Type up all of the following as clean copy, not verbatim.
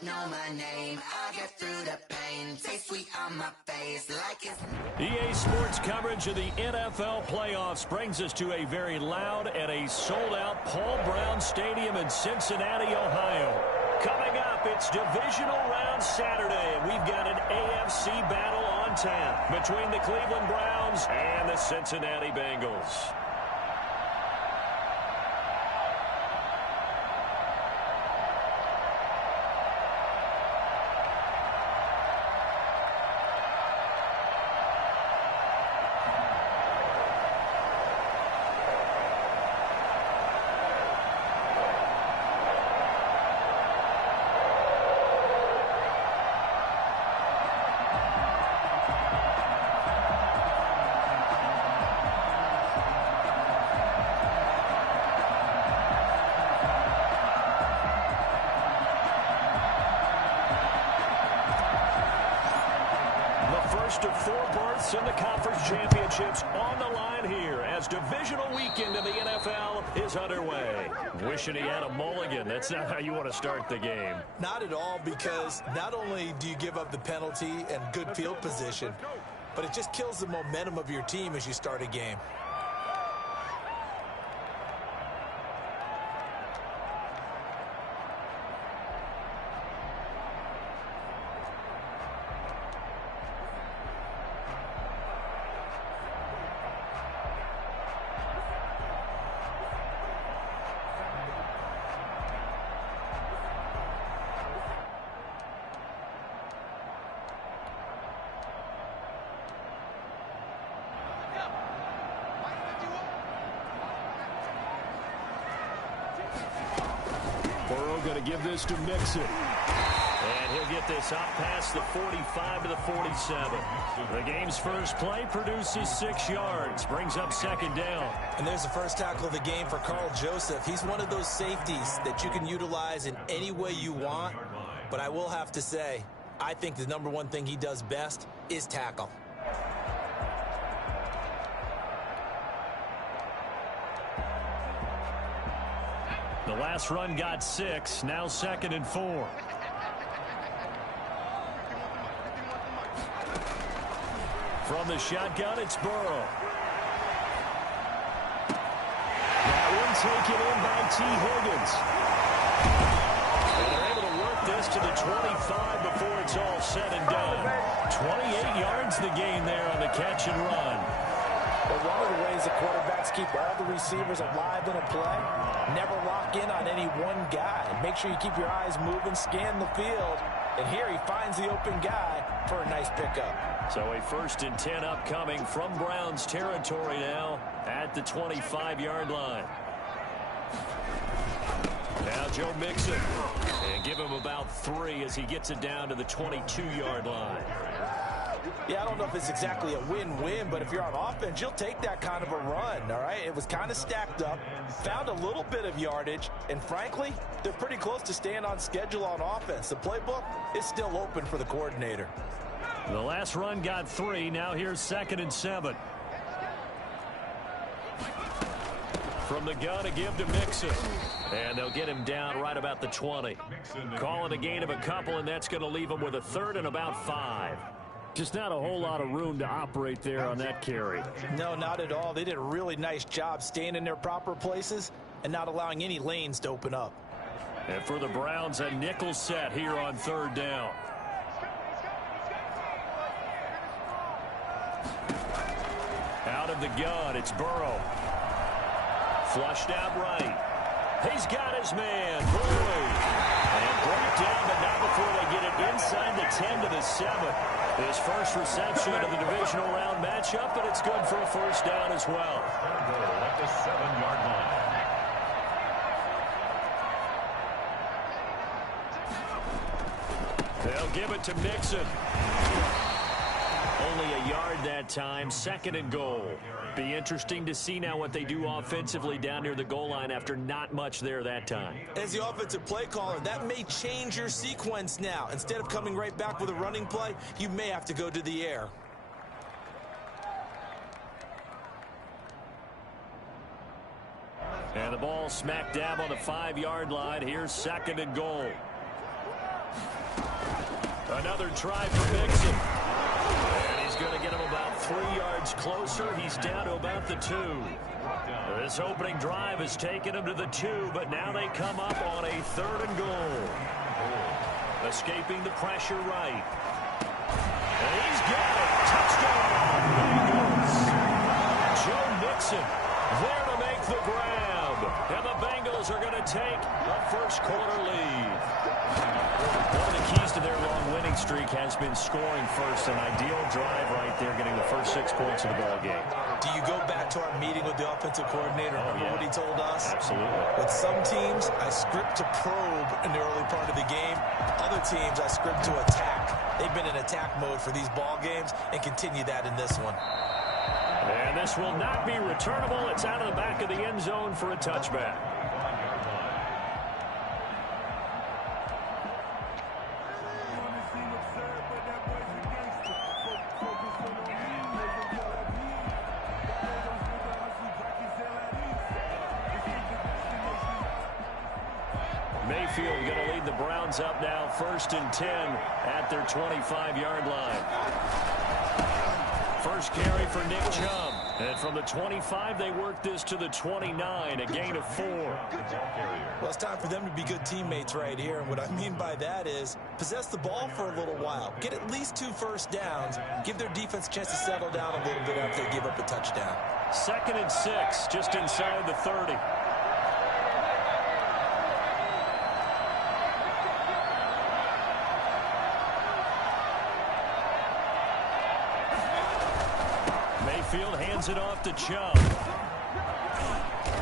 don't know my name. I'll get through the pain. Taste sweet on my face like it's... EA Sports coverage of the NFL playoffs brings us to a very loud and a sold-out Paul Brown Stadium in Cincinnati, Ohio. Coming up, it's Divisional Round Saturday, and we've got an AFC battle on tap between the Cleveland Browns and the Cincinnati Bengals. First of 4 berths in the conference championships on the line here as divisional weekend in the NFL is underway. Wishing he had a mulligan. That's not how you want to start the game. Not at all, because not only do you give up the penalty and good field position, but it just kills the momentum of your team as you start a game. Going to give this to Mixon. And he'll get this up past the 45 to the 47. The game's first play produces 6 yards, brings up second down. And there's the first tackle of the game for Carl Joseph. He's one of those safeties that you can utilize in any way you want. But I will have to say, I think the number one thing he does best is tackle. The last run got 6, now 2nd and 4. From the shotgun, it's Burrow. That one taken in by T. Higgins. And they're able to work this to the 25 before it's all said and done. 28 yards the gain there on the catch and run. But one of the ways the quarterbacks keep all the receivers alive in a play, never lock in on any one guy. Make sure you keep your eyes moving, scan the field. And here he finds the open guy for a nice pickup. So a 1st and 10 upcoming from Browns territory now at the 25-yard line. Now Joe Mixon. And give him about 3 as he gets it down to the 22-yard line. Yeah, I don't know if it's exactly a win-win, but if you're on offense, you'll take that kind of a run, all right? It was kind of stacked up, found a little bit of yardage, and frankly, they're pretty close to staying on schedule on offense. The playbook is still open for the coordinator. The last run got 3. Now here's 2nd and 7. From the gun, a give to Mixon. And they'll get him down right about the 20. Call it a gain of a couple, and that's going to leave him with a 3rd and about 5. Just not a whole lot of room to operate there on that carry. No, not at all. They did a really nice job staying in their proper places and not allowing any lanes to open up. And for the Browns, a nickel set here on 3rd down. Out of the gun, it's Burrow. Flushed out right. He's got his man, Boyd. And brought down, but not before they get it inside the 10 to the 7. His first reception of the divisional round matchup, and it's good for a 1st down as well. At the 7-yard line. They'll give it to Mixon. Only a yard that time, 2nd and goal. Be interesting to see now what they do offensively down near the goal line after not much there that time. As the offensive play caller, that may change your sequence now. Instead of coming right back with a running play, you may have to go to the air. And the ball smack dab on the 5-yard line. Here's 2nd and goal. Another try for Mixon. And he's going to get him about 3 yards closer. He's down to about the 2. This opening drive has taken him to the 2, but now they come up on a 3rd and goal. Escaping the pressure right. And he's got it. Touchdown, Bengals. Joe Mixon there to make the grab. And the Bengals are going to take a first-quarter lead. One of the keys to their long winning streak has been scoring first. An ideal drive right there, getting the first 6 points of the ball game. Do you go back to our meeting with the offensive coordinator? Remember what he told us? Absolutely. With some teams, I script to probe in the early part of the game. Other teams, I script to attack. They've been in attack mode for these ball games and continue that in this one. And this will not be returnable. It's out of the back of the end zone for a touchback. Mayfield going to lead the Browns up now, 1st and 10 at their 25-yard line. First carry for Nick Chubb. And from the 25, they work this to the 29, a gain of 4. Well, it's time for them to be good teammates right here. And what I mean by that is possess the ball for a little while. Get at least 2 first downs. Give their defense a chance to settle down a little bit after they give up a touchdown. 2nd and 6, just inside the 30. Mayfield hands it off to Chubb.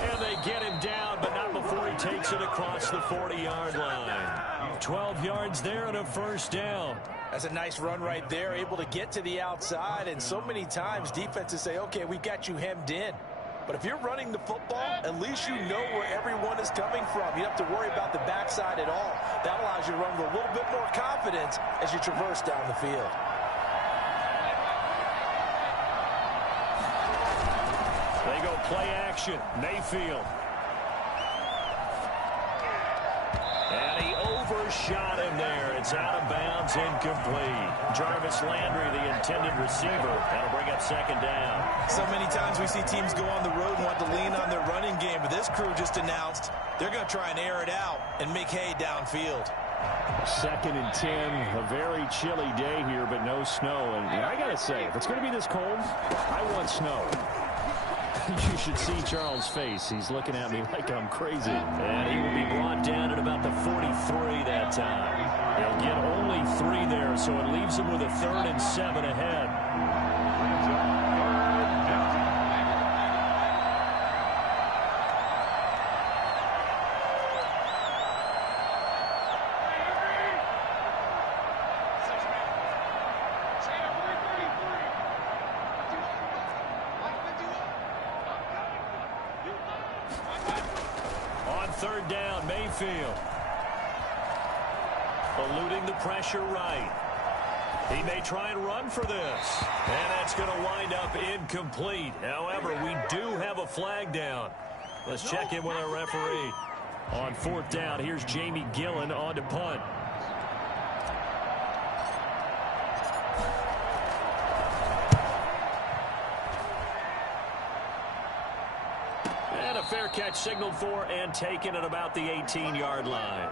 And they get him down, but not before he takes it across the 40-yard line. 12 yards there and a first down. That's a nice run right there, able to get to the outside. And so many times defenses say, okay, we've got you hemmed in. But if you're running the football, at least you know where everyone is coming from. You don't have to worry about the backside at all. That allows you to run with a little bit more confidence as you traverse down the field. They go play action. Mayfield. And he overshot him there. It's out of bounds, incomplete. Jarvis Landry, the intended receiver. That'll bring up 2nd down. So many times we see teams go on the road and want to lean on their running game, but this crew just announced they're going to try and air it out and make hay downfield. 2nd and 10, a very chilly day here, but no snow. And I got to say, if it's going to be this cold, I want snow. You should see Charles' face. He's looking at me like I'm crazy. And he will be brought down at about the 43 that time. They'll get only 3 there, so it leaves them with a 3rd and 7 ahead. On 3rd down, Mayfield. Eluding the pressure right. He may try and run for this. And that's going to wind up incomplete. However, we do have a flag down. Let's check in with our referee. On 4th down, here's Jamie Gillen on to punt. And a fair catch signaled for and taken at about the 18-yard line.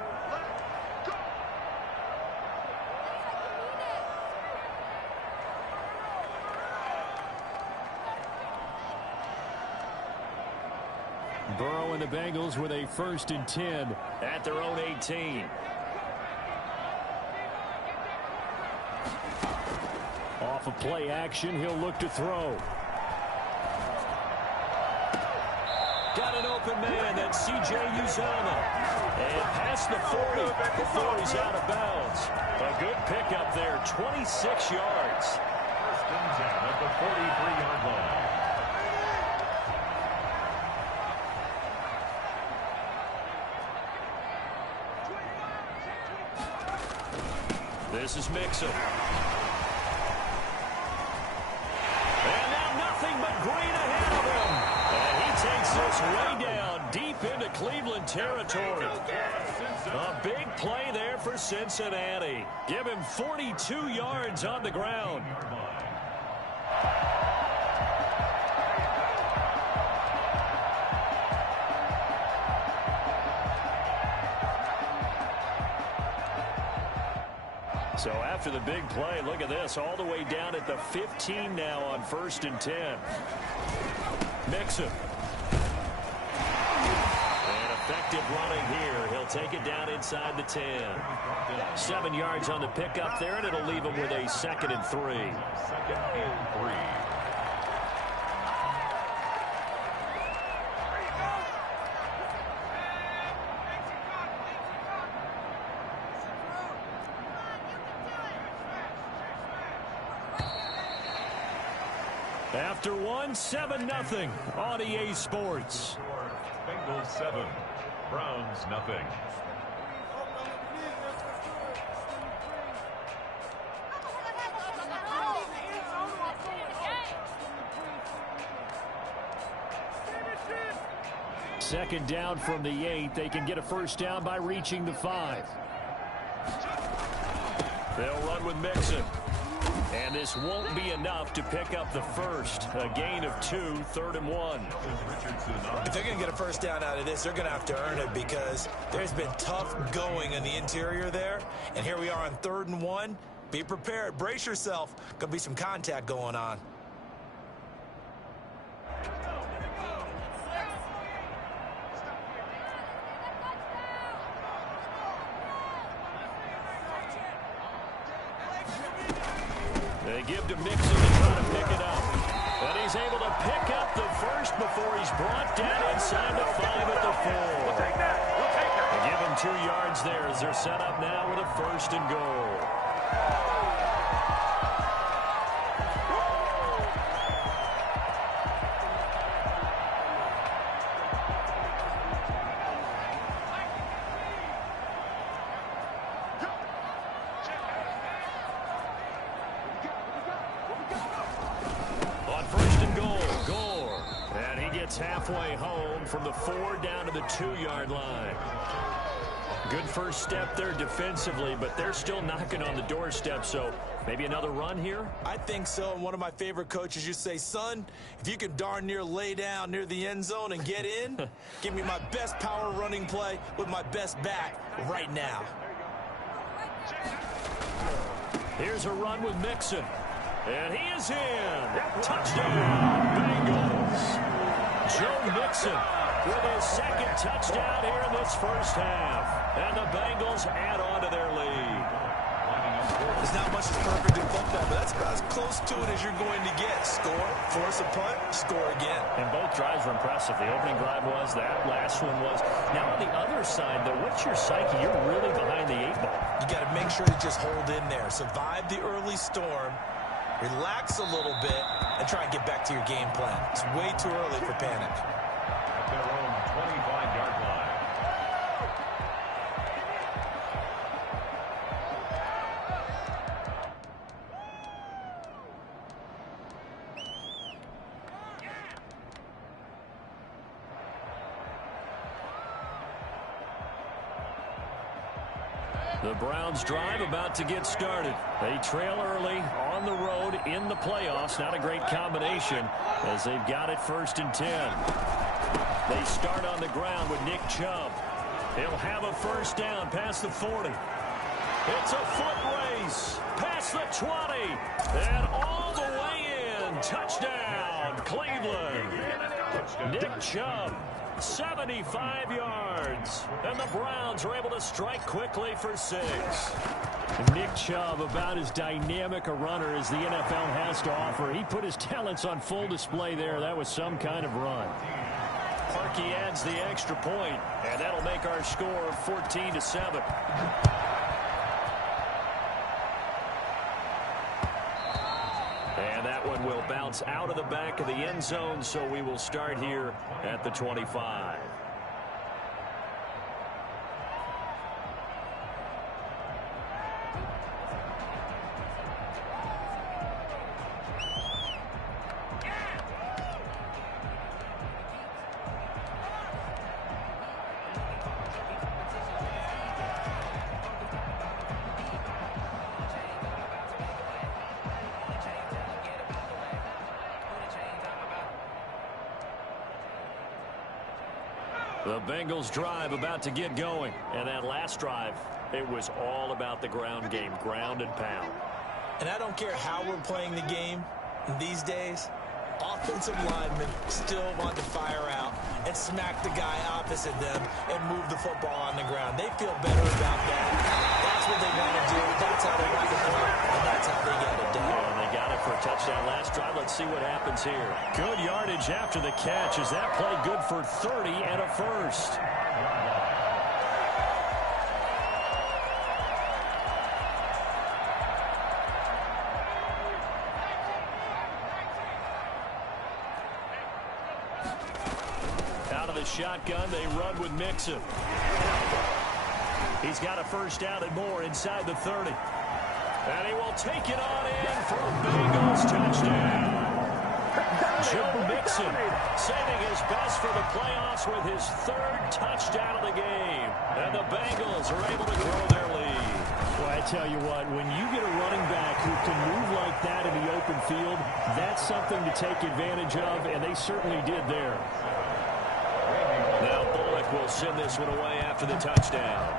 Burrow and the Bengals with a 1st and 10 at their own 18. Off of play action, he'll look to throw. Got an open man, that's C.J. Uzomah. And past the 40 before he's out of bounds. A good pickup there, 26 yards. 1st and 10 at the 43-yard line. This is Mixon. And now nothing but green ahead of him. And he takes this way down deep into Cleveland territory. A big play there for Cincinnati. Give him 42 yards on the ground. So after the big play, look at this, all the way down at the 15 now on 1st and 10. Mixon. And effective running here. He'll take it down inside the 10. 7 yards on the pickup there, and it'll leave him with a 2nd and 3. 2nd and 3. After 7-0 on EA Sports. Bengals 7, Browns nothing. Second down from the 8. They can get a first down by reaching the 5. They'll run with Mixon. And this won't be enough to pick up the first. A gain of 2, 3rd and 1. If they're going to get a first down out of this, they're going to have to earn it because there's been tough going in the interior there. And here we are on 3rd and 1. Be prepared. Brace yourself. Going to be some contact going on. They give to Mixon to try to pick it up. And he's able to pick up the first before he's brought down inside the 5 at the 4. We'll take that. We'll take that. They give him 2 yards there as they're set up now with a 1st and goal. Halfway home from the 4 down to the 2-yard line. Good first step there defensively, but they're still knocking on the doorstep, so maybe another run here? I think so, and one of my favorite coaches used to say, son, if you can darn near lay down near the end zone and get in, give me my best power running play with my best back right now. Here's a run with Mixon, and he is in. Touchdown, Bengals. Joe Mixon with his 2nd touchdown here in this first half. And the Bengals add on to their lead. There's not much that's perfect in football, but that's about as close to it as you're going to get. Score, force a punt, score again. And both drives were impressive. The opening drive was, that last one was. Now on the other side, though, what's your psyche? You're really behind the 8 ball. You got to make sure to just hold in there. Survive the early storm. Relax a little bit and try and get back to your game plan. It's way too early for panic. At their own 25-yard line. The Browns drive about to get started. They trail early on the road in the playoffs. Not a great combination as they've got it 1st and 10. They start on the ground with Nick Chubb. He'll have a first down past the 40. It's a foot race past the 20 and all the way in. Touchdown, Cleveland. Nick Chubb. 75 yards. And the Browns are able to strike quickly for 6. Nick Chubb, about as dynamic a runner as the NFL has to offer. He put his talents on full display there. That was some kind of run. Parkey adds the extra point, and that'll make our score 14-7. And that one will bounce out of the back of the end zone, so we will start here at the 25. The Bengals drive about to get going. And that last drive, it was all about the ground game, ground and pound. And I don't care how we're playing the game these days, offensive linemen still want to fire out and smack the guy opposite them and move the football on the ground. They feel better about that. That's what they want to do. That's how they want to play, and that's how they get it done. And they got it for a touchdown last drive. Let's see what happens here. Good yardage after the catch. Is that play good for 30 and a first? Shotgun, they run with Mixon. He's got a first down and more inside the 30. And he will take it on in for a Bengals touchdown. Joe Mixon saving his best for the playoffs with his third touchdown of the game. And the Bengals are able to grow their lead. Well, I tell you what, when you get a running back who can move like that in the open field, that's something to take advantage of, and they certainly did there. Now Bullock will send this one away after the touchdown.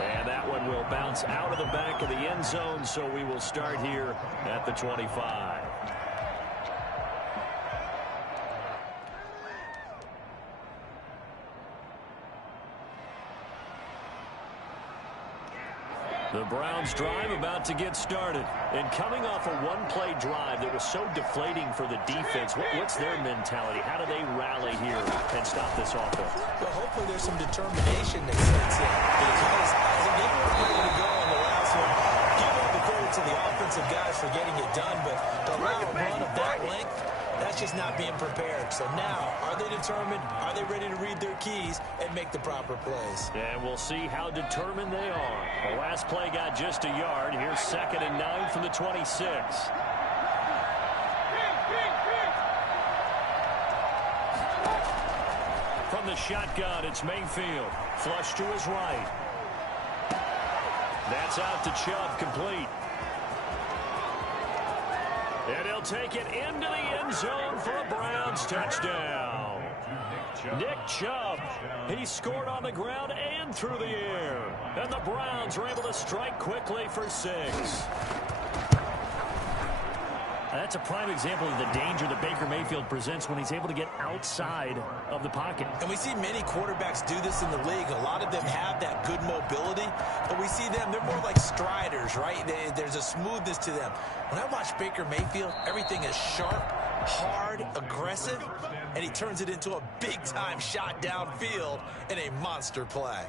And that one will bounce out of the back of the end zone, so we will start here at the 25. The Browns drive about to get started. And coming off a one-play drive that was so deflating for the defense, what's their mentality? How do they rally here and stop this offense? Well, hopefully there's some determination that sets in. Because they were ready to go on the last one. Give all the credit to the offensive guys for getting it done, but to allow a run of that length, that's just not being prepared. So now, are they determined? Are they ready to read their keys and make the proper plays? And we'll see how determined they are. The last play got just a yard. Here's 2nd and 9 from the 26. From the shotgun, it's Mayfield. Flush to his right. That's out to Chubb, complete. And he'll take it into the end zone for a Browns touchdown. Nick Chubb, he scored on the ground and through the air. And the Browns are able to strike quickly for 6. That's a prime example of the danger that Baker Mayfield presents when he's able to get outside of the pocket. And we see many quarterbacks do this in the league. A lot of them have that good mobility, but we see them, they're more like striders, right? There's a smoothness to them. When I watch Baker Mayfield, everything is sharp, hard, aggressive, and he turns it into a big-time shot downfield in a monster play.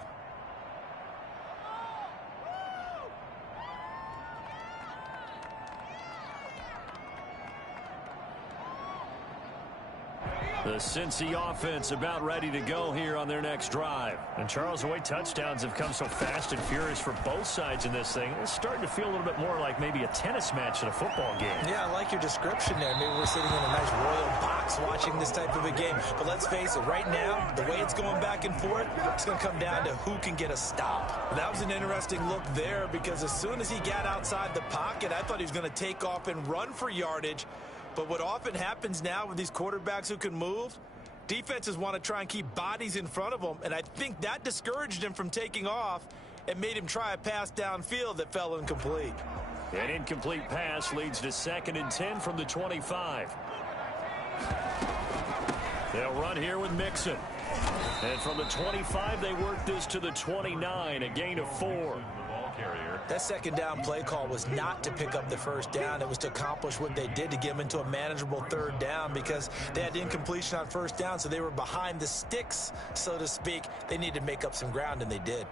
The Cincy offense about ready to go here on their next drive. And Charles, the way touchdowns have come so fast and furious for both sides in this thing, it's starting to feel a little bit more like maybe a tennis match at a football game. Yeah, I like your description there. Maybe we're sitting in a nice royal box watching this type of a game. But let's face it, right now, the way it's going back and forth, it's going to come down to who can get a stop. That was an interesting look there because as soon as he got outside the pocket, I thought he was going to take off and run for yardage. But what often happens now with these quarterbacks who can move, defenses want to try and keep bodies in front of them, and I think that discouraged him from taking off and made him try a pass downfield that fell incomplete. An incomplete pass leads to 2nd and 10 from the 25. They'll run here with Mixon. And from the 25, they work this to the 29, a gain of 4. That second down play call was not to pick up the first down. It was to accomplish what they did to get them into a manageable third down because they had incompletion on first down, so they were behind the sticks, so to speak. They needed to make up some ground, and they did.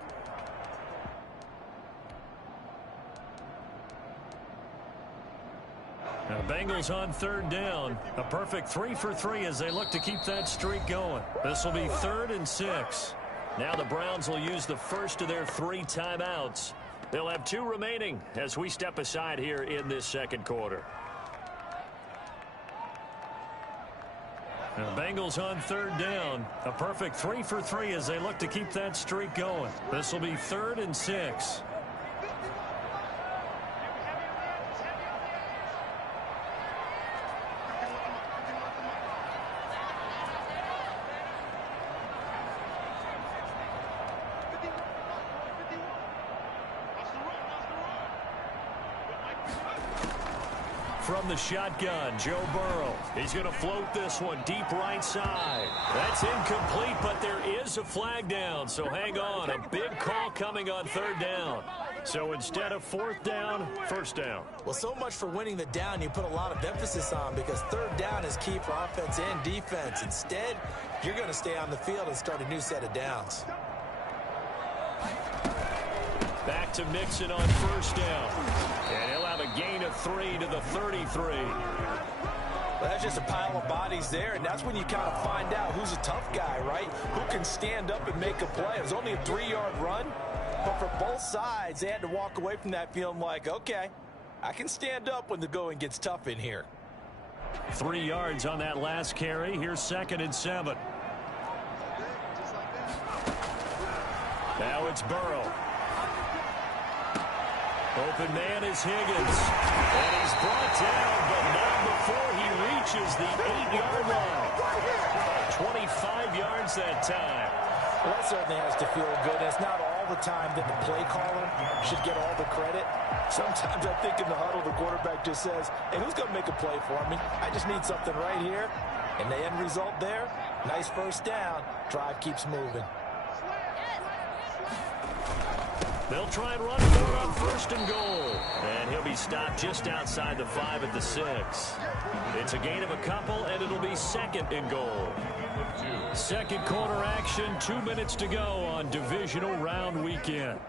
Now, Bengals on 3rd down. A perfect 3 for 3 as they look to keep that streak going. This will be 3rd and 6. Now the Browns will use the first of their 3 timeouts. They'll have 2 remaining as we step aside here in this second quarter. Now, Bengals on 3rd down. A perfect 3 for 3 as they look to keep that streak going. This will be 3rd and 6. from the shotgun. Joe Burrow. He's going to float this one deep right side. That's incomplete, but there is a flag down, so hang on. A big call coming on third down. So instead of fourth down, first down. Well, so much for winning the down you put a lot of emphasis on, because third down is key for offense and defense. Instead, you're going to stay on the field and start a new set of downs. Back to Mixon on first down. And he'll have a gain of 3 to the 33. Well, that's just a pile of bodies there, and that's when you kind of find out who's a tough guy, right? Who can stand up and make a play. It was only a 3-yard run, but for both sides, they had to walk away from that feeling like, okay, I can stand up when the going gets tough in here. 3 yards on that last carry. Here's 2nd and 7. Now it's Burrow. Open man is Higgins. And he's brought down, but not before he reaches the 8-yard line. 25 yards that time. Well, that certainly has to feel good. And it's not all the time that the play caller should get all the credit. Sometimes I think in the huddle, the quarterback just says, hey, who's going to make a play for me? I just need something right here. And the end result there, nice first down. Drive keeps moving. They'll try and run for it on 1st and goal. And he'll be stopped just outside the 5 at the 6. It's a gain of a couple, and it'll be 2nd and goal. Second quarter action, 2 minutes to go on divisional round weekend.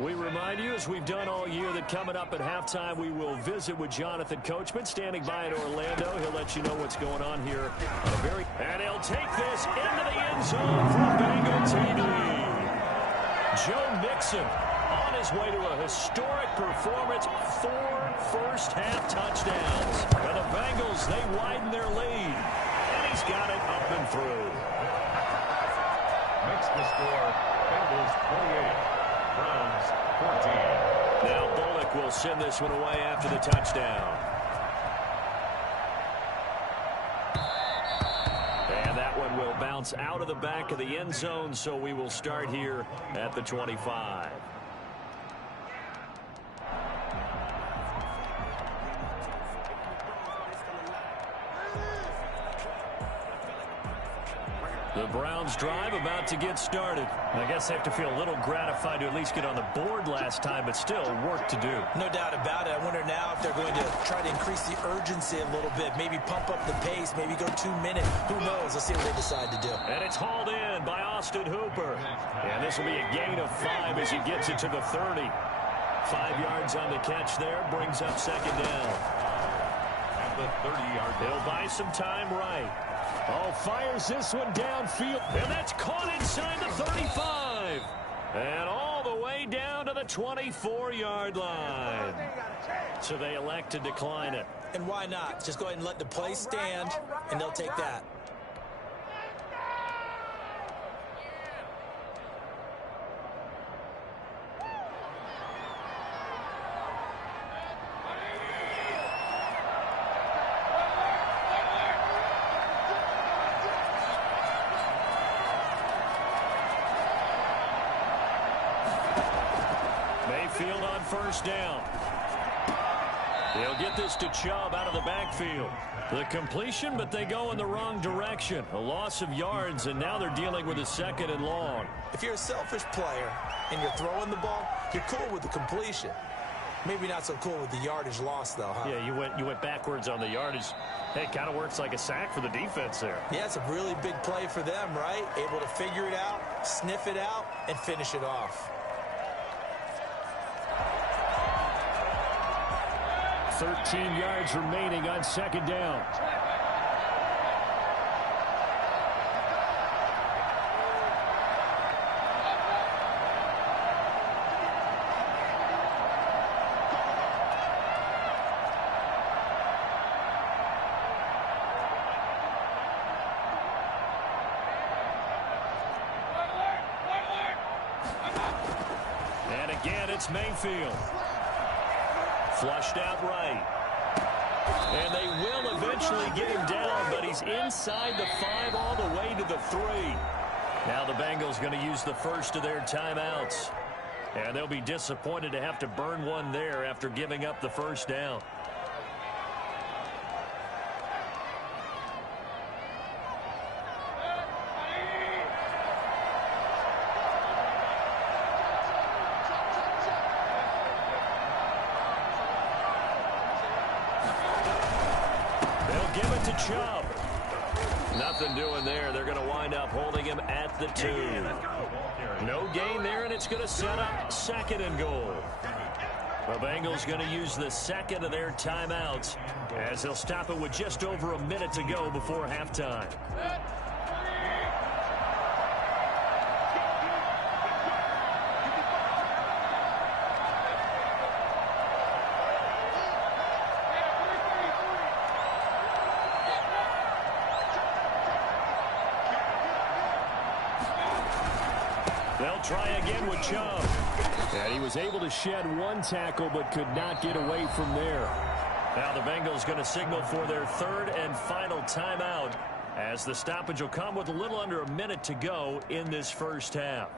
We remind you, as we've done all year, that coming up at halftime, we will visit with Jonathan Coachman, standing by in Orlando. He'll let you know what's going on here. And he'll take this into the end zone for Bengal TD. Joe Mixon on his way to a historic performance, 4 first-half touchdowns. And the Bengals, they widen their lead. And he's got it up and through. Makes the score Bengals 28. Browns 14. Now Bullock will send this one away after the touchdown. And that one will bounce out of the back of the end zone, so we will start here at the 25. The Browns drive about to get started. I guess they have to feel a little gratified to at least get on the board last time, but still work to do. No doubt about it. I wonder now if they're going to try to increase the urgency a little bit, maybe pump up the pace, maybe go 2 minutes. Who knows? Let's see what they decide to do. And it's hauled in by Austin Hooper. And this will be a gain of 5 as he gets it to the 30. 5 yards on the catch there, brings up 2nd down. At the 30-yard line. He'll buy some time right. Oh, fires this one downfield. And that's caught inside the 35. And all the way down to the 24-yard line. So they elect to decline it. And why not? Just go ahead and let the play stand, and they'll take that. Mayfield on first down. They'll get this to Chubb out of the backfield. The completion, but they go in the wrong direction. A loss of yards, and now they're dealing with a 2nd and long. If you're a selfish player and you're throwing the ball, you're cool with the completion. Maybe not so cool with the yardage loss, though, huh? Yeah, you went backwards on the yardage. Hey, it kind of works like a sack for the defense there. Yeah, it's a really big play for them, right? Able to figure it out, sniff it out, and finish it off. 13 yards remaining on 2nd down. Again, it's Mayfield. Flushed out right. And they will eventually get him down, but he's inside the 5 all the way to the 3. Now the Bengals going to use the first of their timeouts. And they'll be disappointed to have to burn one there after giving up the first down. They'll give it to Chubb. Nothing doing there. They're going to wind up holding him at the 2. No gain there, and it's going to set up 2nd and goal. The Bengals going to use the second of their timeouts as they'll stop it with just over a minute to go before halftime. They'll try again with Chubb. And he was able to shed one tackle but could not get away from there. Now the Bengals going to signal for their 3rd and final timeout as the stoppage will come with a little under a minute to go in this first half.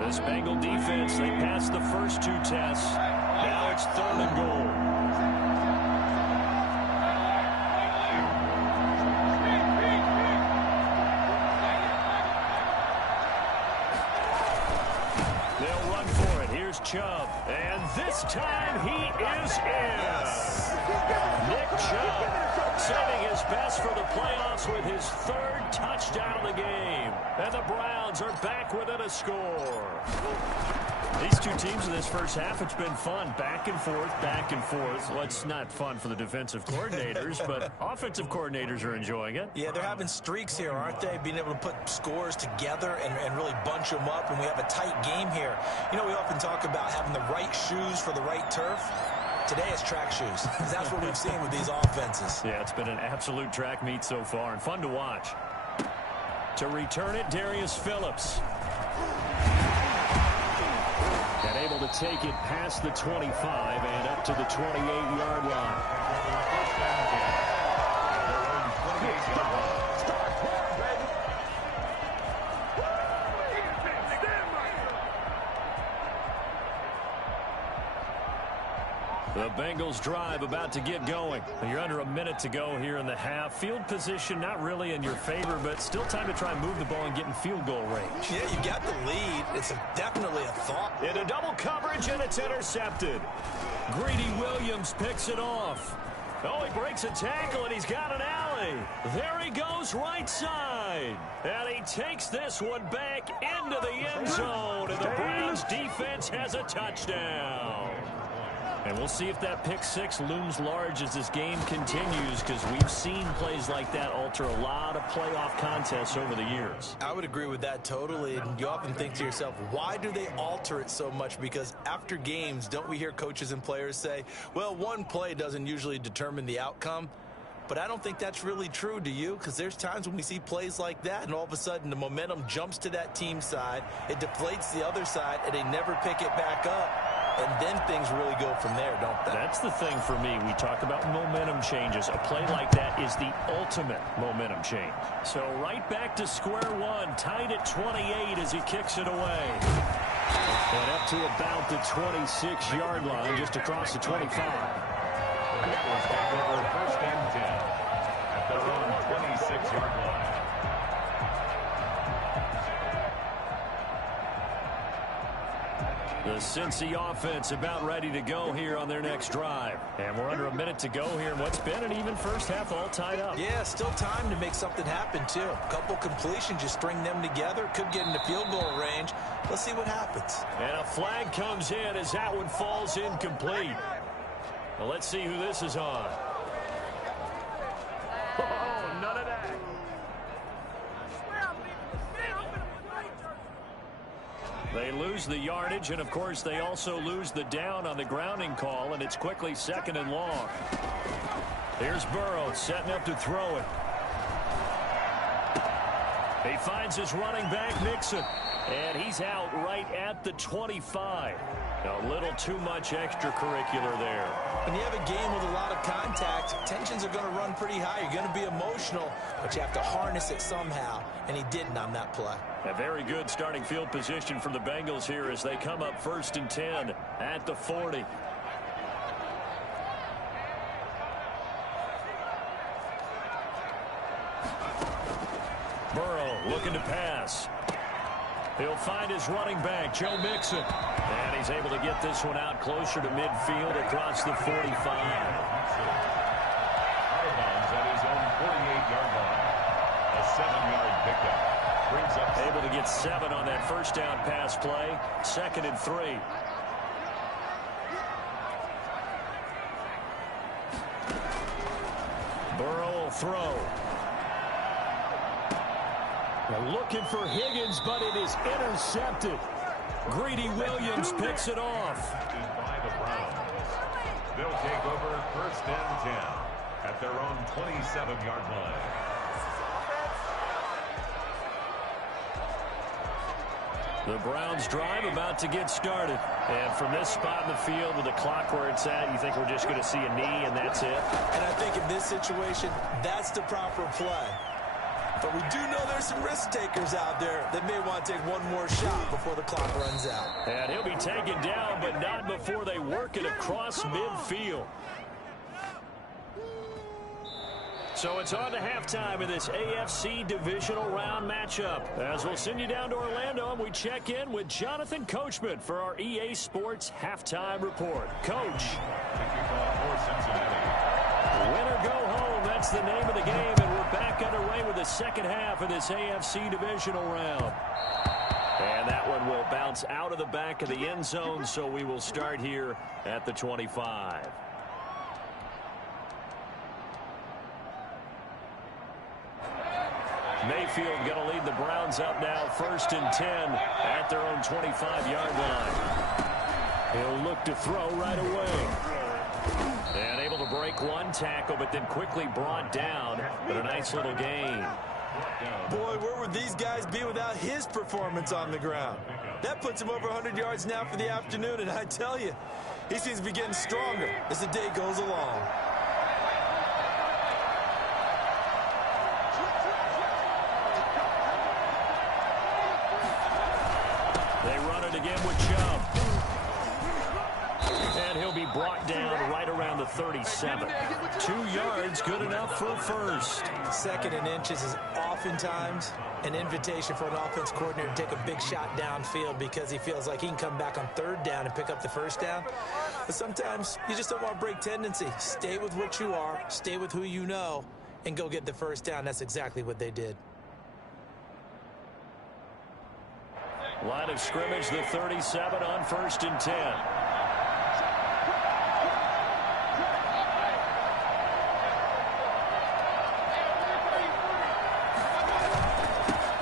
This Bengal defense, they passed the first 2 tests. Now it's 3rd and goal. They'll run for it. Here's Chubb. And this time he is in. Nick Chubb saving his best for the playoffs with his 3rd touchdown of the game. And the Browns are back within a score. These two teams in this first half, it's been fun. Back and forth, back and forth. Well, it's not fun for the defensive coordinators, but offensive coordinators are enjoying it. Yeah, they're having streaks here, aren't they? Being able to put scores together and really bunch them up, and we have a tight game here. You know, we often talk about having the right shoes for the right turf. Today it's track shoes. That's what we've seen with these offenses. Yeah, it's been an absolute track meet so far and fun to watch. To return it, Darius Phillips. And able to take it past the 25 and up to the 28-yard line. The Bengals drive about to get going. You're under a minute to go here in the half. Field position not really in your favor, but still time to try and move the ball and get in field goal range. Yeah, you got the lead. It's definitely a thought. Into double coverage, and it's intercepted. Greedy Williams picks it off. Oh, he breaks a tackle, and he's got an alley. There he goes right side. And he takes this one back into the end zone, and the Browns defense has a touchdown. And we'll see if that pick six looms large as this game continues, because we've seen plays like that alter a lot of playoff contests over the years. I would agree with that totally. And you often think to yourself, why do they alter it so much? Because after games, don't we hear coaches and players say, well, one play doesn't usually determine the outcome? But I don't think that's really true, do you? Because there's times when we see plays like that, and all of a sudden the momentum jumps to that team side, it deflates the other side, and they never pick it back up. And then things really go from there, don't they? That's the thing for me. We talk about momentum changes. A play like that is the ultimate momentum change. So right back to square one, tied at 28 as he kicks it away. And up to about the 26-yard line, just across the 25. First and 10 at their own 26-yard line. The Cincy offense about ready to go here on their next drive. And we're under a minute to go here in what's been an even first half all tied up. Yeah, still time to make something happen, too. A couple completions, you string them together, could get into field goal range. Let's see what happens. And a flag comes in as that one falls incomplete. Well, let's see who this is on. Oh, none of that. They lose the yardage, and, of course, they also lose the down on the grounding call, and it's quickly 2nd and long. Here's Burrow setting up to throw it. He finds his running back, Mixon, and he's out right at the 25. A little too much extracurricular there. When you have a game with a lot of contact, tensions are going to run pretty high. You're going to be emotional, but you have to harness it somehow, and he didn't on that play. A very good starting field position for the Bengals here as they come up 1st and 10 at the 40. Burrow looking to pass. He'll find his running back, Joe Mixon. And he's able to get this one out closer to midfield across the 45. Out of bounds at his own 48-yard line. A 7-yard pickup. Brings up able to get 7 on that first down pass play. 2nd and 3. Burrow will throw. They're looking for Higgins, but it is intercepted. Greedy Williams picks it off. by the Browns. They'll take over 1st and 10 at their own 27-yard line. The Browns drive about to get started. And from this spot in the field with the clock where it's at, you think we're just going to see a knee and that's it? And I think in this situation, that's the proper play. But we do know there's some risk takers out there that may want to take one more shot before the clock runs out. And he'll be taken down, but not before they work it across midfield. So it's on to halftime of this AFC divisional round matchup. As we'll send you down to Orlando, and we check in with Jonathan Coachman for our EA Sports halftime report. Coach. Win or go home, that's the name of the game, and we're back underway with the second half of this AFC divisional round. And that one will bounce out of the back of the end zone, so we will start here at the 25. Mayfield going to lead the Browns up now 1st and 10 at their own 25-yard line. He'll look to throw right away. And able to break one tackle, but then quickly brought down. But a nice little gain. Boy, where would these guys be without his performance on the ground? That puts him over 100 yards now for the afternoon, and I tell you, he seems to be getting stronger as the day goes along. They run it again with Chubb. And he'll be brought down right around the 37. 2 yards, good enough for a first. 2nd and inches is oftentimes an invitation for an offense coordinator to take a big shot downfield because he feels like he can come back on 3rd down and pick up the first down. But sometimes you just don't want to break tendency. Stay with what you are, stay with who you know, and go get the first down. That's exactly what they did. Line of scrimmage, the 37 on 1st and 10.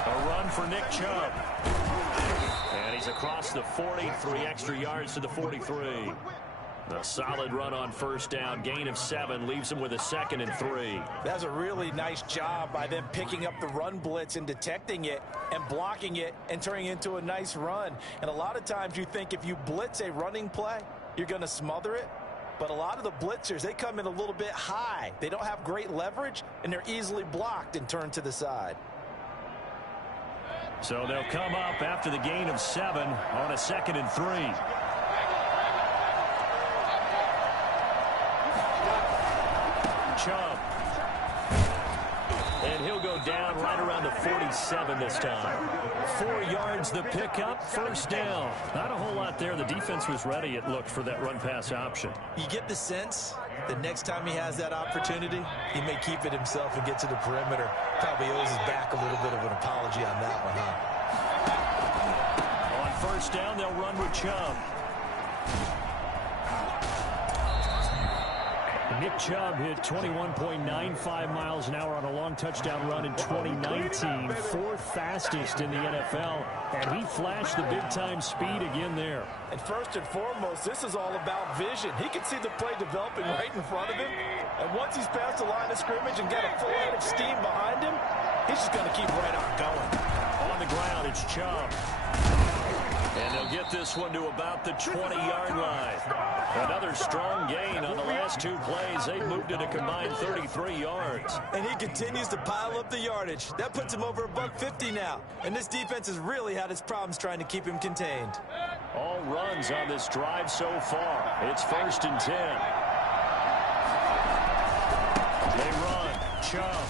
A run for Nick Chubb. And he's across the 40, 3 extra yards to the 43. A solid run on 1st down, gain of 7, leaves him with a 2nd and 3. That's a really nice job by them picking up the run blitz and detecting it and blocking it and turning it into a nice run. And a lot of times you think if you blitz a running play, you're going to smother it. But a lot of the blitzers, they come in a little bit high. They don't have great leverage, and they're easily blocked and turned to the side. So they'll come up after the gain of 7 on a 2nd and 3. Chubb. And he'll go down right around the 47 this time. 4 yards the pickup, 1st down. Not a whole lot there. The defense was ready, it looked, for that run-pass option. You get the sense that next time he has that opportunity, he may keep it himself and get to the perimeter. Probably owes his back a little bit of an apology on that one, huh? On 1st down, they'll run with Chubb. Nick Chubb hit 21.95 miles an hour on a long touchdown run in 2019, fourth fastest in the NFL, and he flashed the big-time speed again there. And first and foremost, this is all about vision. He can see the play developing right in front of him, and once he's past the line of scrimmage and got a full head of steam behind him, he's just going to keep right on going. On the ground, it's Chubb. And they'll get this one to about the 20-yard line. Another strong gain on the last two plays. They moved it a combined 33 yards. And he continues to pile up the yardage. That puts him over $150 now. And this defense has really had its problems trying to keep him contained. All runs on this drive so far. It's 1st and 10. They run. Chubb.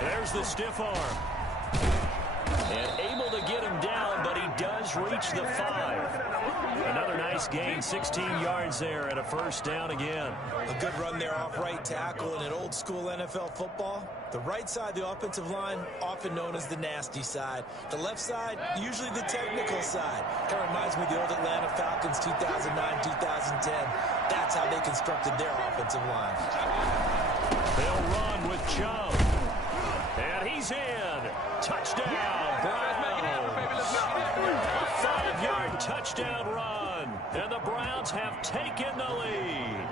There's the stiff arm. And able to get him down, but he does reach the 5. Another nice gain, 16 yards there, and a first down again. A good run there off right tackle. In an old school NFL football, the right side of the offensive line, often known as the nasty side. The left side, usually the technical side. Kind of reminds me of the old Atlanta Falcons 2009-2010. That's how they constructed their offensive line. They'll run with Chubb. And he's in. Touchdown, Browns. A 5-yard touchdown run. And the Browns have taken the lead.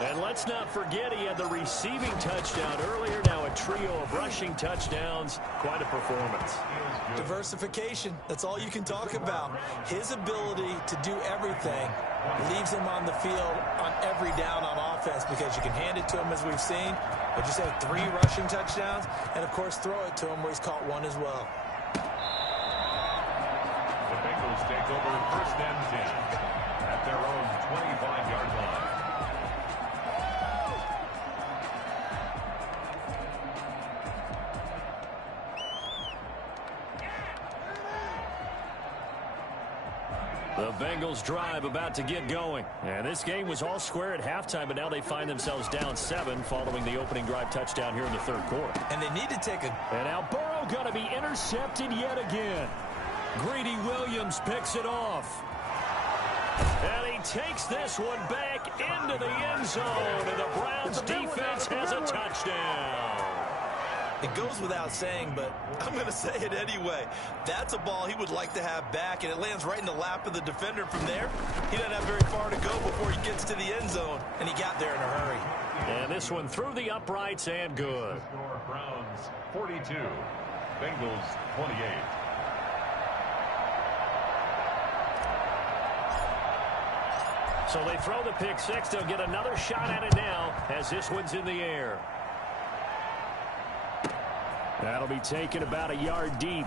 And let's not forget he had the receiving touchdown earlier. Now a trio of rushing touchdowns. Quite a performance. Diversification. That's all you can talk about. His ability to do everything leaves him on the field on every down on offense because you can hand it to him as we've seen. But you say 3 rushing touchdowns and, of course, throw it to him where he's caught 1 as well. The Bengals take over 1st and 10 at their own 25-yard line. The Bengals drive about to get going. And this game was all square at halftime, but now they find themselves down 7 following the opening drive touchdown here in the 3rd quarter. And they need to take a... And now Burrow going to be intercepted yet again. Greedy Williams picks it off. And he takes this one back into the end zone. And the Browns defense has a touchdown. It goes without saying, but I'm going to say it anyway. That's a ball he would like to have back, and it lands right in the lap of the defender from there. He doesn't have very far to go before he gets to the end zone, and he got there in a hurry. And this one through the uprights and good. Score Browns 42, Bengals 28. So they throw the pick 6. They'll get another shot at it now as this one's in the air. That'll be taken about a yard deep.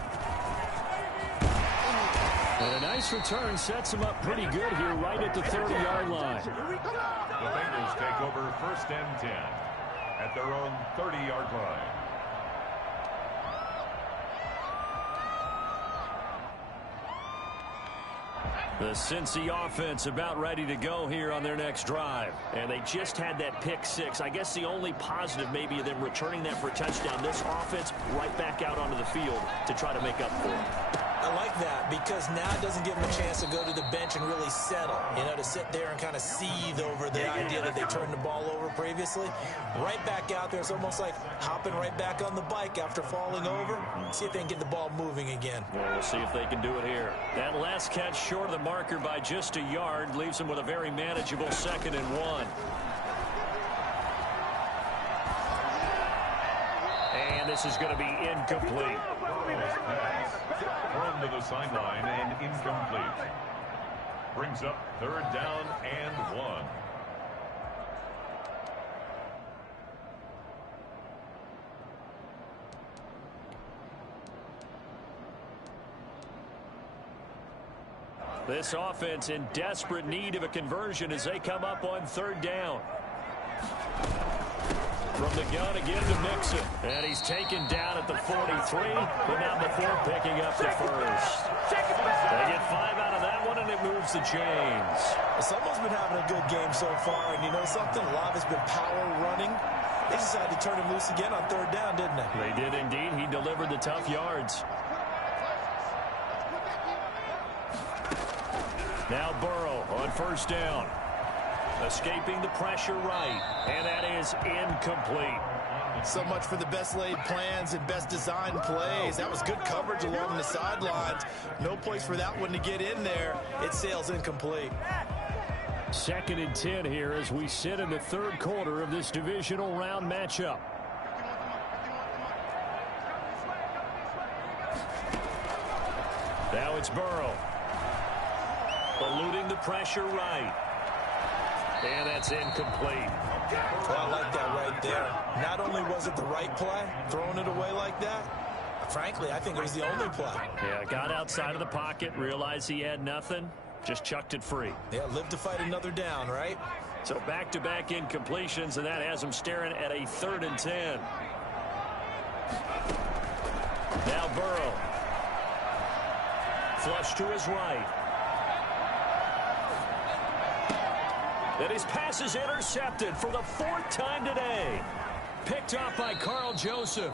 And a nice return sets him up pretty good here right at the 30-yard line. The Bengals take over 1st and 10 at their own 30-yard line. The Cincy offense about ready to go here on their next drive. And they just had that pick 6. I guess the only positive maybe of them returning that for a touchdown. This offense right back out onto the field to try to make up for it. I like that because now it doesn't give him a chance to go to the bench and really settle. You know, to sit there and kind of seethe over the idea that they turned the ball over previously. Right back out there. It's almost like hopping right back on the bike after falling over. See if they can get the ball moving again. Well, we'll see if they can do it here. That last catch short of the marker by just a yard leaves them with a very manageable 2nd and 1. And this is going to be incomplete. Thrown to the sideline and incomplete. Brings up 3rd down and 1. This offense in desperate need of a conversion as they come up on 3rd down. From the gun again to Mixon. And he's taken down at the 43, but not before picking up the 1st. They get 5 out of that one, and it moves the chains. Someone's been having a good game so far, and you know something? A lot has been power running. They decided to turn him loose again on 3rd down, didn't they? They did indeed. He delivered the tough yards. Now Burrow on 1st down. Escaping the pressure right, and that is incomplete. So much for the best laid plans and best designed plays. That was good coverage along the sidelines. No place for that one to get in there. It sails incomplete. 2nd and 10 here as we sit in the 3rd quarter of this divisional round matchup. Now it's Burrow. Eluding the pressure right. And that's incomplete. Well, I like that right there. Not only was it the right play, throwing it away like that, frankly, I think it was the only play. Yeah, got outside of the pocket, realized he had nothing, just chucked it free. Yeah, live to fight another down, right? So back-to-back incompletions, and that has him staring at a 3rd and 10. Now Burrow. Flush to his right. And his pass is intercepted for the 4th time today. Picked off by Carl Joseph.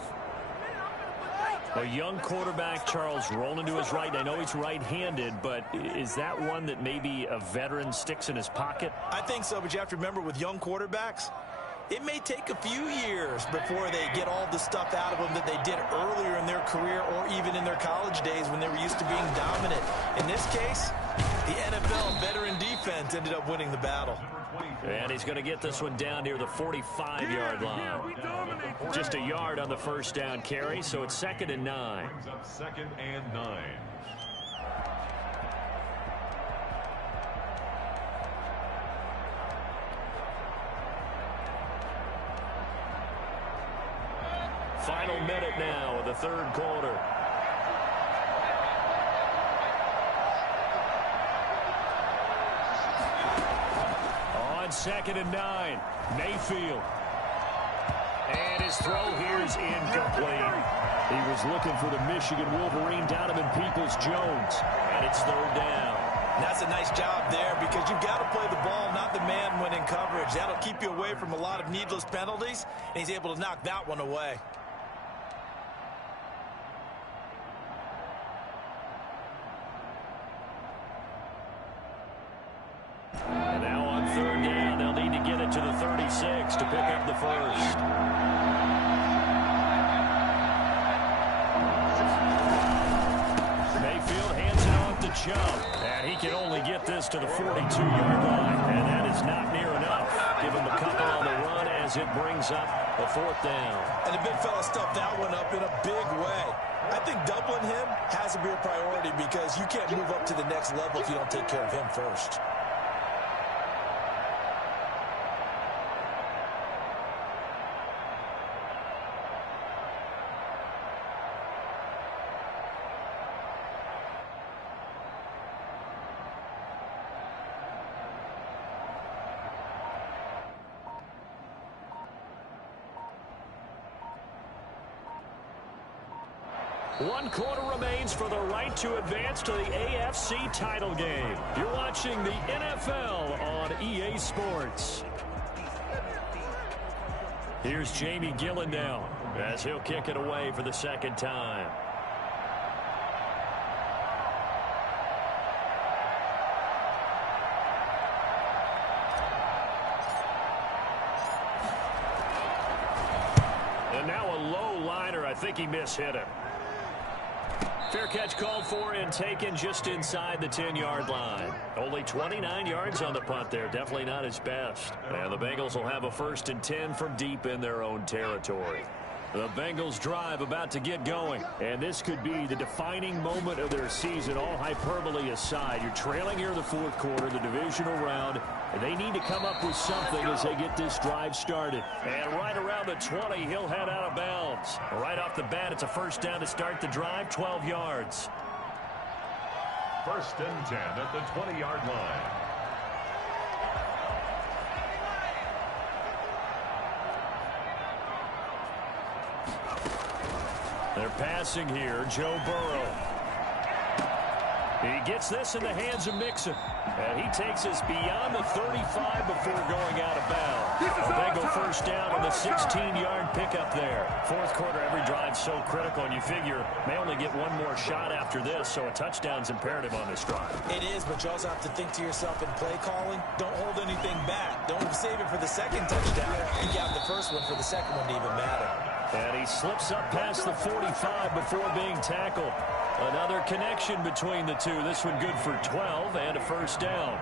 A young quarterback, Charles, rolling to his right. I know he's right-handed, but is that one that maybe a veteran sticks in his pocket? I think so, but you have to remember with young quarterbacks, it may take a few years before they get all the stuff out of them that they did earlier in their career or even in their college days when they were used to being dominant. In this case, the NFL veteran defense ended up winning the battle. And he's going to get this one down near the 45-yard line. Just a yard on the 1st down carry, so it's 2nd and 9. Brings up 2nd and 9. Final minute now of the 3rd quarter. On 2nd and 9, Mayfield. And his throw here is incomplete. He was looking for the Michigan Wolverine, Donovan Peoples-Jones. And it's 3rd down. And that's a nice job there because you've got to play the ball, not the man when in coverage. That'll keep you away from a lot of needless penalties, and he's able to knock that one away. And now on 3rd down, they'll need to get it to the 36 to pick up the 1st. Mayfield hands it off to Chubb, and he can only get this to the 42-yard line, and that is not near enough. Give him a couple on the run as it brings up a 4th down. And the big fella stuffed that one up in a big way. I think doubling him has to be a priority because you can't move up to the next level if you don't take care of him first. One quarter remains for the right to advance to the AFC title game. You're watching the NFL on EA Sports. Here's Jamie Gillen now as he'll kick it away for the 2nd time. And now a low liner. I think he mishit it. Fair catch called for and taken just inside the 10-yard line. Only 29 yards on the punt there. Definitely not his best. And the Bengals will have a 1st and 10 from deep in their own territory. The Bengals drive about to get going. And this could be the defining moment of their season, all hyperbole aside. You're trailing here in the 4th quarter, the divisional round, and they need to come up with something as they get this drive started. And right around the 20, he'll head out of bounds. Right off the bat, it's a 1st down to start the drive, 12 yards. 1st and 10 at the 20-yard line. They're passing here, Joe Burrow. He gets this in the hands of Mixon. And he takes us beyond the 35 before going out of bounds. A Bengal first down on the 16-yard pickup there. Fourth quarter, every drive's so critical, and you figure may only get one more shot after this, so a touchdown's imperative on this drive. It is, but you also have to think to yourself in play calling, don't hold anything back. Don't save it for the second touchdown. You got the first one for the second one to even matter. And he slips up past the 45 before being tackled. Another connection between the two. This one good for 12 and a first down.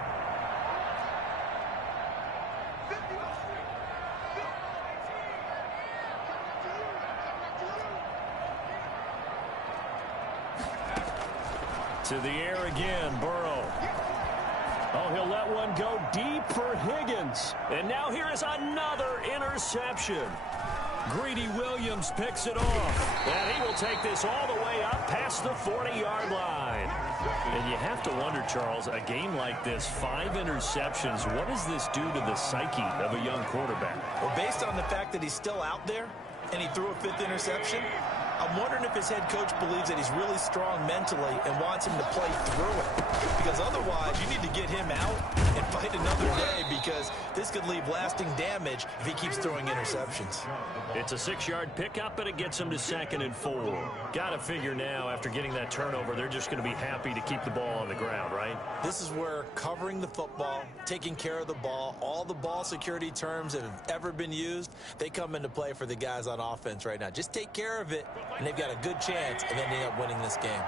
To the air again, Burrow. Oh, he'll let one go deep for Higgins. And now here is another interception. Greedy Williams picks it off. And he will take this all the way up past the 40-yard line. And you have to wonder, Charles, a game like this, 5 interceptions, what does this do to the psyche of a young quarterback? Well, based on the fact that he's still out there and he threw a 5th interception, I'm wondering if his head coach believes that he's really strong mentally and wants him to play through it. Because otherwise, you need to get him out and fight another day, because this could leave lasting damage if he keeps throwing interceptions. It's a 6-yard pickup, and it gets him to 2nd and 4. Got to figure now, after getting that turnover, they're just going to be happy to keep the ball on the ground, right? This is where covering the football, taking care of the ball, all the ball security terms that have ever been used, they come into play for the guys on offense right now. Just take care of it, and they've got a good chance of ending up winning this game.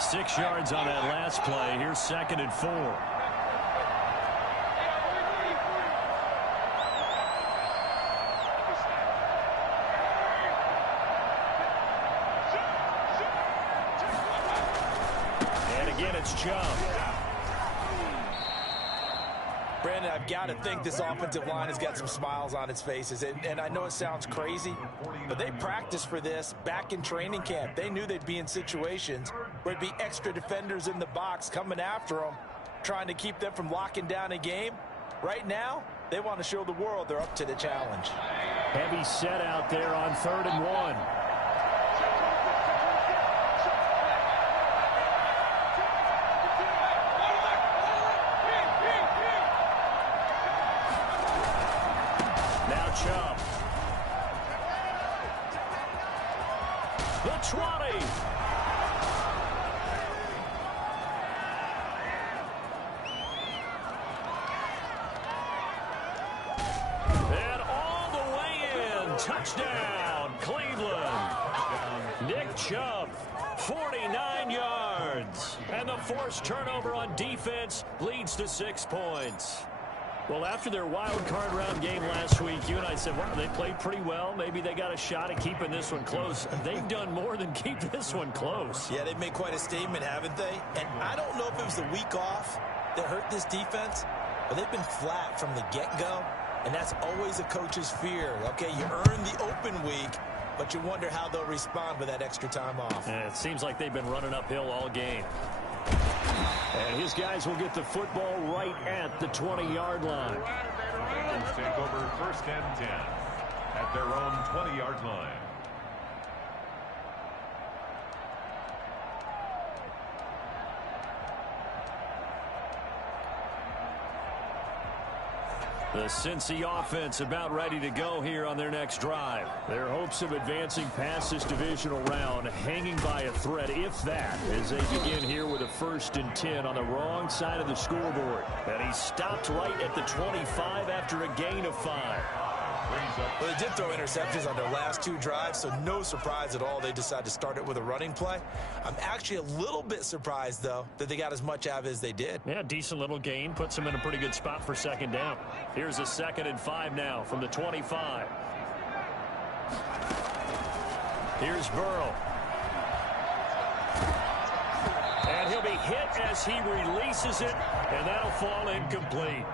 6 yards on that last play. Here's 2nd and 4. And again, it's Chubb. Brandon, I've got to think this offensive line has got some smiles on its faces. And I know it sounds crazy, but they practiced for this back in training camp. They knew they'd be in situations where there'd be extra defenders in the box coming after them, trying to keep them from locking down a game. Right now, they want to show the world they're up to the challenge. Heavy set out there on 3rd and 1. Chubb. The 20. And all the way in. Touchdown, Cleveland. Nick Chubb, 49 yards. And the forced turnover on defense leads to 6 points. Well, after their wild card round game last week, you and I said, wow, they played pretty well. Maybe they got a shot at keeping this one close. They've done more than keep this one close. Yeah, they've made quite a statement, haven't they? And I don't know if it was the week off that hurt this defense, but they've been flat from the get-go, and that's always a coach's fear. Okay, you earn the open week, but you wonder how they'll respond with that extra time off. And it seems like they've been running uphill all game. And his guys will get the football right at the 20-yard line. Bengals take over 1st and 10 at their own 20-yard line. The Cincy offense about ready to go here on their next drive. Their hopes of advancing past this divisional round hanging by a thread, if that, as they begin here with a 1st and 10 on the wrong side of the scoreboard. And he stopped right at the 25 after a gain of 5. Well, they did throw interceptions on their last 2 drives, so no surprise at all they decided to start it with a running play. I'm actually a little bit surprised, though, that they got as much out of it as they did. Yeah, decent little gain. Puts them in a pretty good spot for 2nd down. Here's a 2nd and 5 now from the 25. Here's Burrow. And he'll be hit as he releases it, and that'll fall incomplete.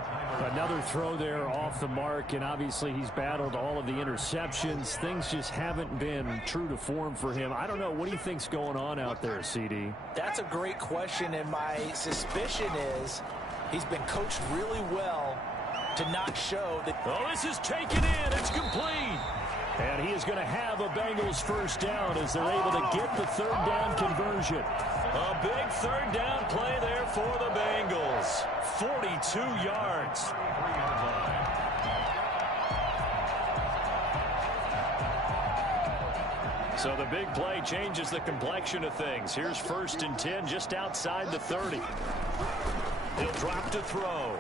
Another throw there off the mark, and obviously he's battled all of the interceptions. Things just haven't been true to form for him. I don't know. What do you think's going on out there, CD? That's a great question, and my suspicion is he's been coached really well to not show that. Oh, this is taken in. It's complete. And he is going to have a Bengals 1st down as they're able to get the 3rd down conversion. A big 3rd down play there for the Bengals. 42 yards. So the big play changes the complexion of things. Here's 1st and 10 just outside the 30. He'll drop to throw.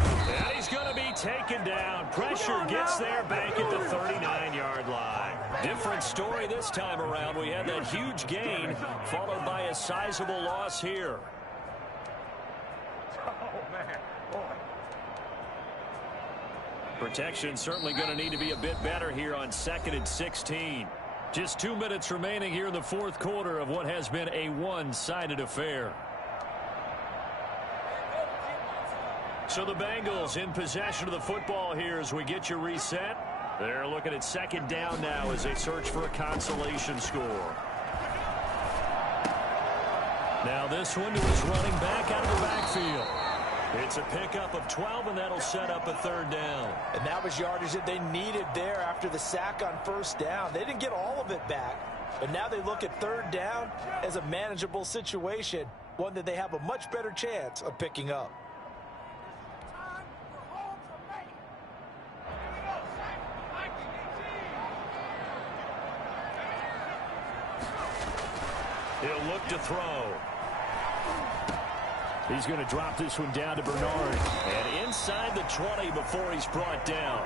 And he's going to be taken down. Pressure gets there back at the 39-yard line. Different story this time around. We had that huge gain followed by a sizable loss here. Protection certainly going to need to be a bit better here on 2nd and 16. Just 2 minutes remaining here in the 4th quarter of what has been a one-sided affair. So the Bengals in possession of the football here as we get you reset. They're looking at 2nd down now as they search for a consolation score. Now this one to his running back out of the backfield. It's a pickup of 12, and that'll set up a 3rd down. And that was yardage that they needed there after the sack on 1st down. They didn't get all of it back, but now they look at 3rd down as a manageable situation, one that they have a much better chance of picking up. He'll look to throw. He's going to drop this one down to Bernard. And inside the 20 before he's brought down.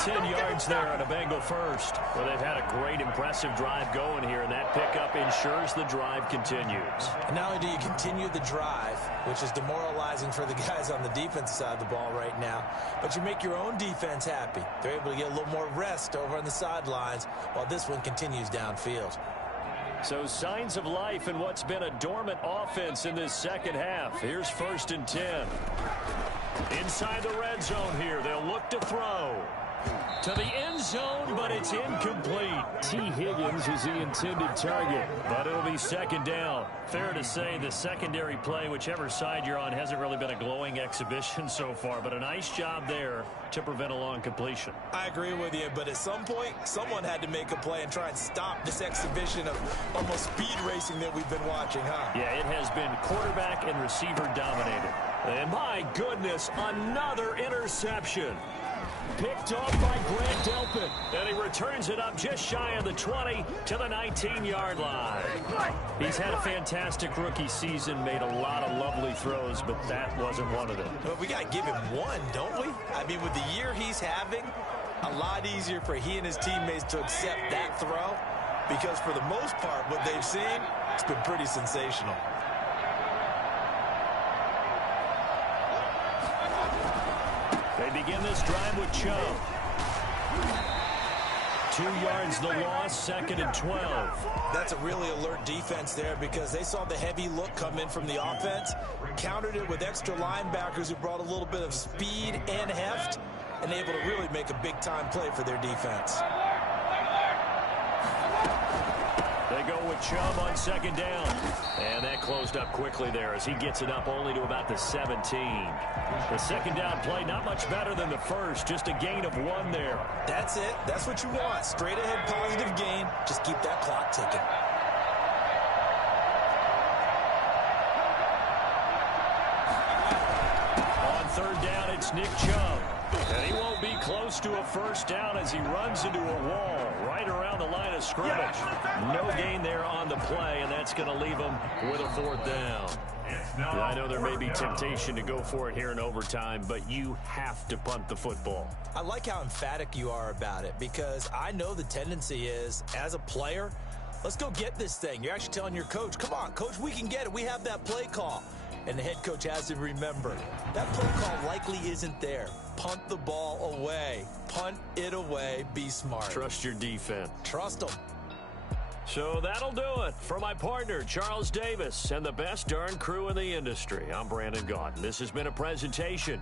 10 yards there on a Bengal first. Well, they've had a great, impressive drive going here, and that pickup ensures the drive continues. And not only do you continue the drive, which is demoralizing for the guys on the defensive side of the ball right now, but you make your own defense happy. They're able to get a little more rest over on the sidelines while this one continues downfield. So signs of life in what's been a dormant offense in this 2nd half. Here's 1st and 10. Inside the red zone here. They'll look to throw. To the end zone, but it's incomplete. T. Higgins is the intended target. But it'll be 2nd down. Fair to say the secondary play, whichever side you're on, hasn't really been a glowing exhibition so far. But a nice job there to prevent a long completion. I agree with you, but at some point, someone had to make a play and try and stop this exhibition of almost speed racing that we've been watching, huh? Yeah, it has been quarterback and receiver dominated. And my goodness, another interception. Picked off by Grant Delpit. And he returns it up just shy of the 20 to the 19-yard line. He's had a fantastic rookie season, made a lot of lovely throws, but that wasn't one of them. But we got to give him one, don't we? I mean, with the year he's having, a lot easier for he and his teammates to accept that throw, because for the most part, what they've seen, it's been pretty sensational. They begin this drive with Chubb. 2 yards the loss, 2nd and 12. That's a really alert defense there because they saw the heavy look come in from the offense, countered it with extra linebackers who brought a little bit of speed and heft, and able to really make a big-time play for their defense. They go with Chubb on 2nd down. And that closed up quickly there as he gets it up only to about the 17. The 2nd down play, not much better than the first, just a gain of 1 there. That's it. That's what you want. Straight ahead positive gain. Just keep that clock ticking. On 3rd down, it's Nick Chubb. And he won't be close to a 1st down as he runs into a wall right around the line of scrimmage. No gain there on the play, and that's going to leave him with a 4th down. Yeah, I know there may be temptation to go for it here in overtime, but you have to punt the football. I like how emphatic you are about it because I know the tendency is, as a player, let's go get this thing. You're actually telling your coach, come on, coach, we can get it. We have that play call. And the head coach has to remember, that play call likely isn't there. Punt the ball away. Punt it away. Be smart. Trust your defense. Trust them. So that'll do it for my partner, Charles Davis, and the best darn crew in the industry. I'm Brandon Gaudin. This has been a presentation